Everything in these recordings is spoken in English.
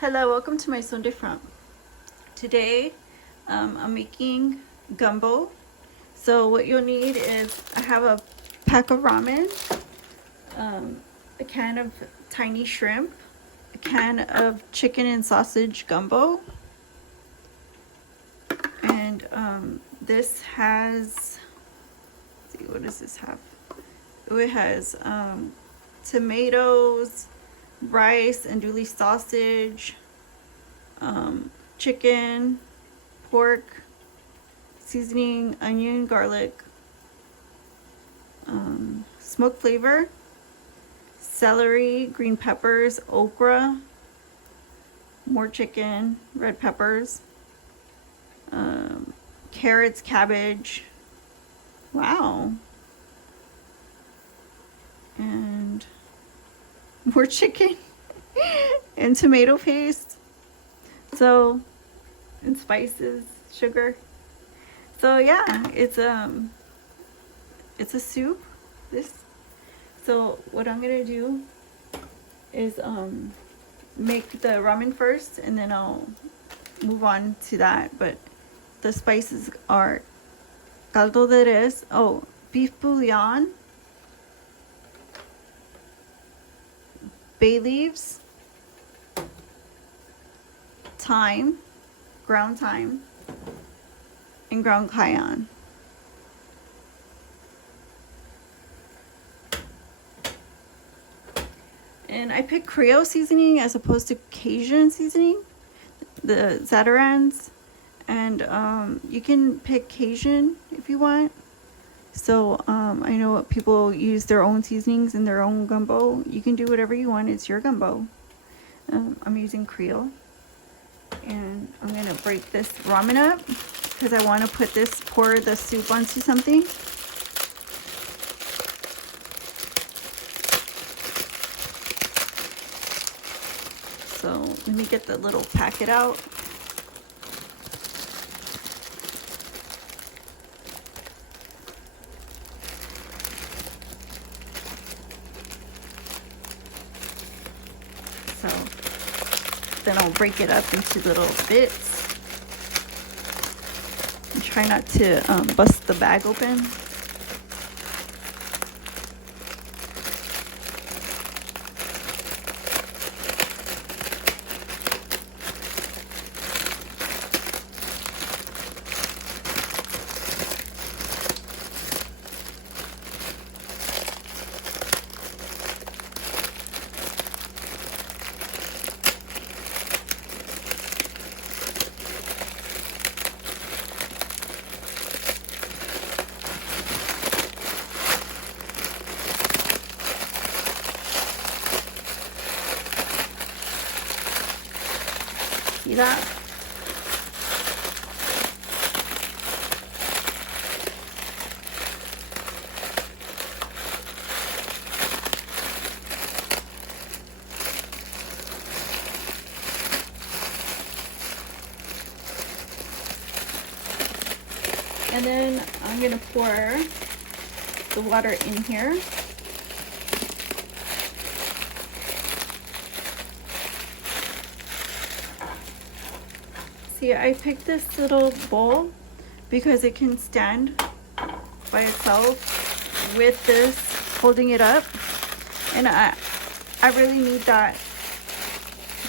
Hello, welcome to my Son de Front. Today I'm making gumbo. So what you'll need is I have a pack of ramen, a can of tiny shrimp, a can of chicken and sausage gumbo, and this has, let's see, what does this have? It has tomatoes, rice, andouille sausage, chicken, pork, seasoning, onion, garlic, smoke flavor, celery, green peppers, okra, more chicken, red peppers, carrots, cabbage, wow, and more chicken and tomato paste, so, and spices, sugar. So yeah, it's a soup, this. So what I'm gonna do is make the ramen first, and then I'll move on to that. But the spices are caldo de res, beef bouillon, bay leaves, thyme, ground thyme, and ground cayenne. And I picked Creole seasoning as opposed to Cajun seasoning, the Zatarans. And you can pick Cajun if you want. So I know people use their own seasonings in their own gumbo. You can do whatever you want. It's your gumbo. I'm using Creole. And I'm going to break this ramen up because I want to pour the soup onto something. So let me get the little packet out. So then I'll break it up into little bits and try not to bust the bag open. See that? And then I'm going to pour the water in here. See, I picked this little bowl because it can stand by itself with this holding it up, and I really need that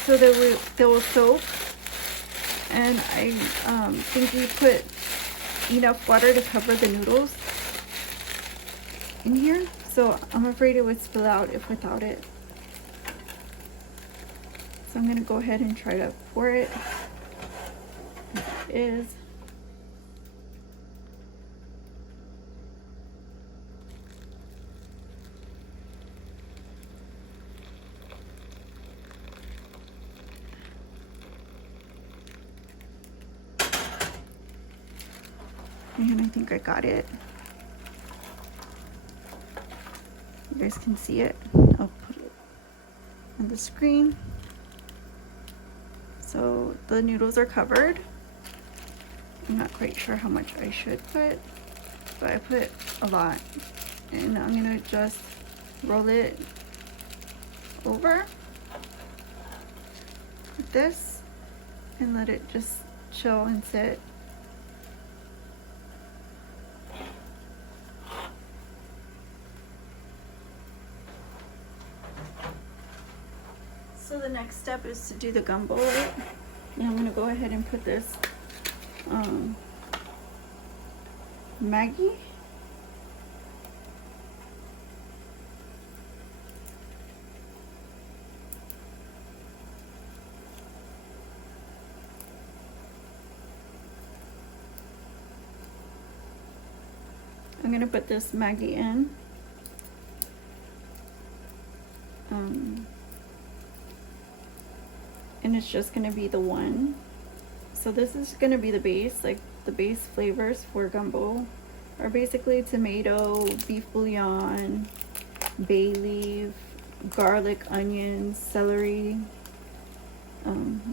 so that they will soak. And I think we put enough water to cover the noodles in here, so I'm afraid it would spill out if without it. So I'm gonna go ahead and try to pour it. Is and I think I got it. You guys can see it. I'll put it on the screen. So the noodles are covered. I'm not quite sure how much I should put, but I put a lot. And I'm gonna just roll it over with this and let it just chill and sit. So the next step is to do the gumbo. And I'm gonna go ahead and put this Maggi. I'm gonna put this Maggi in. And it's just gonna be the one. So this is gonna be the base, like the base flavors for gumbo are basically tomato, beef bouillon, bay leaf, garlic, onions, celery.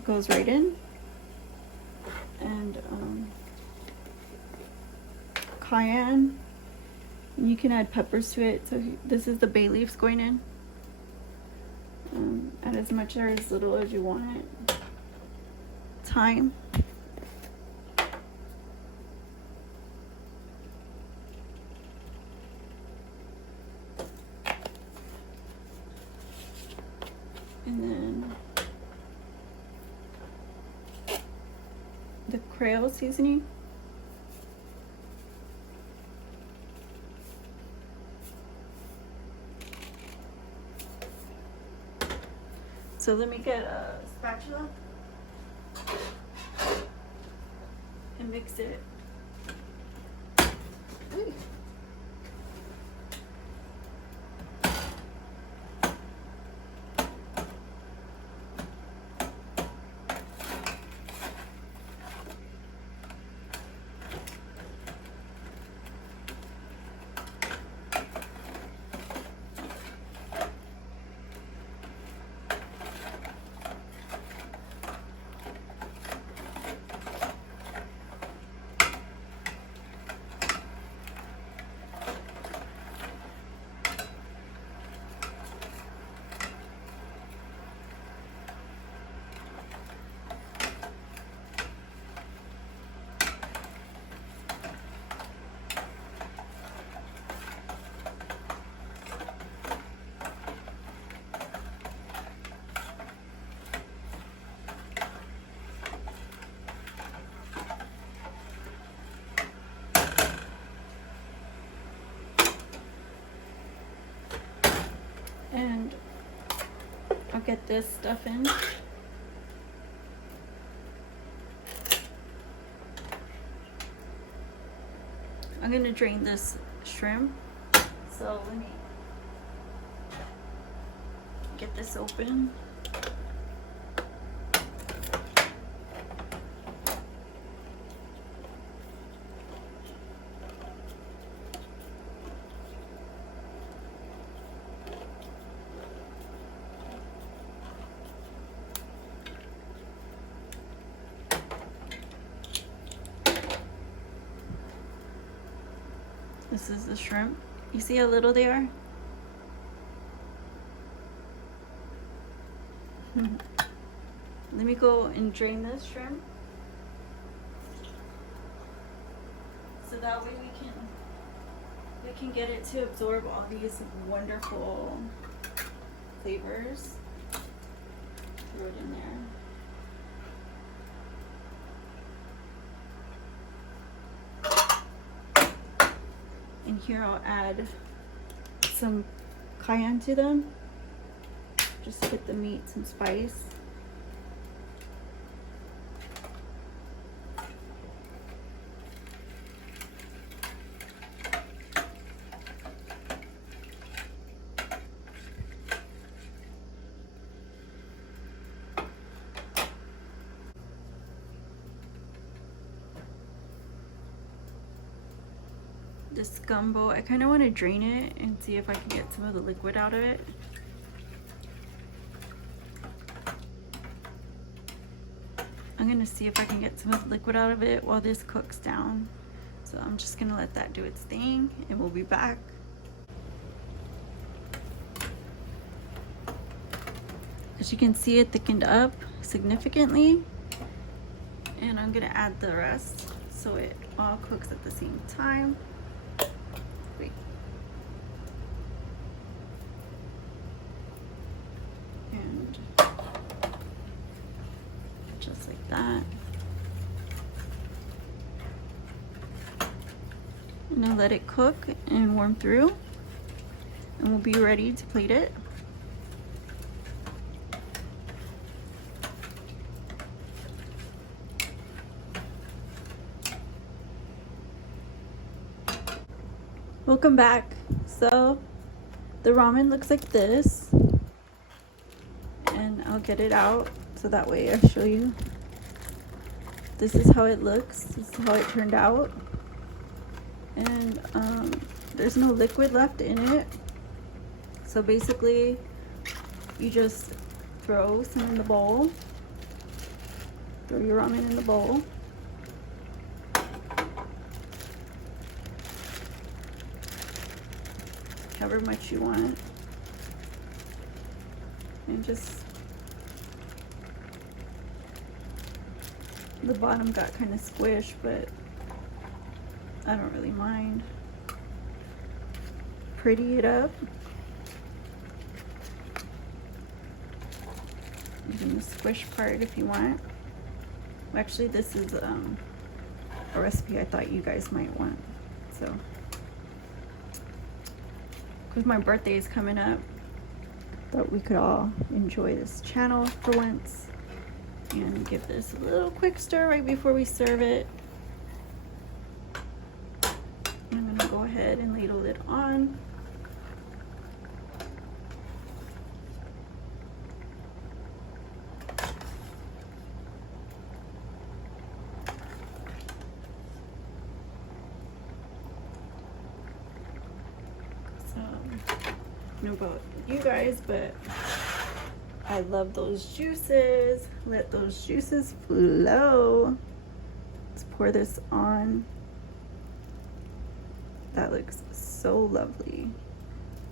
Goes right in. And cayenne. You can add peppers to it. So this is the bay leaves going in. Add as much or as little as you want. Thyme. And then the Creole seasoning. So let me get a spatula and mix it. Ooh. And I'll get this stuff in. I'm gonna drain this shrimp. So let me get this open. This is the shrimp. You see how little they are? Let me go and drain this shrimp. So that way we can get it to absorb all these wonderful flavors. Throw it in there. And here I'll add some cayenne to them, just to get the meat some spice. This gumbo, I kind of want to drain it and see if I can get some of the liquid out of it. I'm going to see if I can get some of the liquid out of it while this cooks down. So I'm just going to let that do its thing and we'll be back. As you can see, it thickened up significantly. And I'm gonna add the rest so it all cooks at the same time. Wait. And just like that. Now let it cook and warm through, and we'll be ready to plate it. Welcome back. So the ramen looks like this, and I'll get it out so that way I show you. This is how it looks. This is how it turned out. And there's no liquid left in it. So basically you just throw some in the bowl. Throw your ramen in the bowl. However much you want. And just, the bottom got kind of squished, but I don't really mind. Pretty it up. Using the squish part if you want. Actually, this is a recipe I thought you guys might want. So, because my birthday is coming up, thought we could all enjoy this channel for once and give this a little quick stir right before we serve it. I'm gonna go ahead and ladle it on. I don't know about you guys, but I love those juices. Let those juices flow. Let's pour this on. That looks so lovely.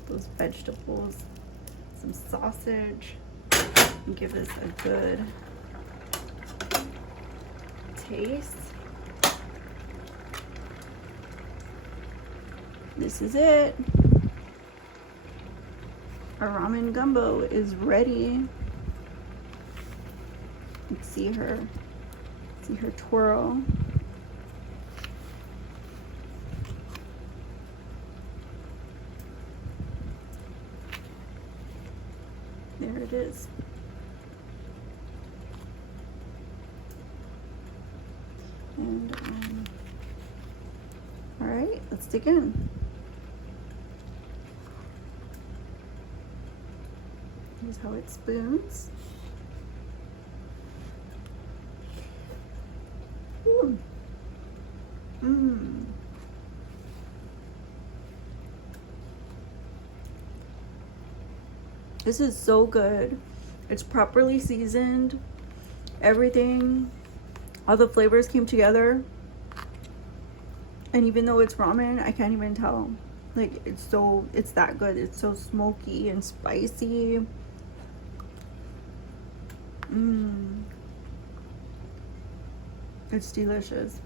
Those vegetables, some sausage, and give this a good taste. This is it. Our ramen gumbo is ready. Let's see her twirl. There it is. And all right, let's dig in. Here's how it spoons. Ooh. Mmm. This is so good. It's properly seasoned. Everything, all the flavors came together. And even though it's ramen, I can't even tell. Like, it's that good. It's so smoky and spicy. Mmm. It's delicious.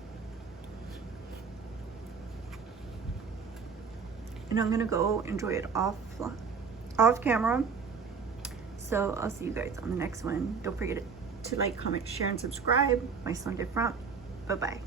And I'm gonna go enjoy it off camera. So I'll see you guys on the next one. Don't forget to like, comment, share, and subscribe. My son de front. Bye bye.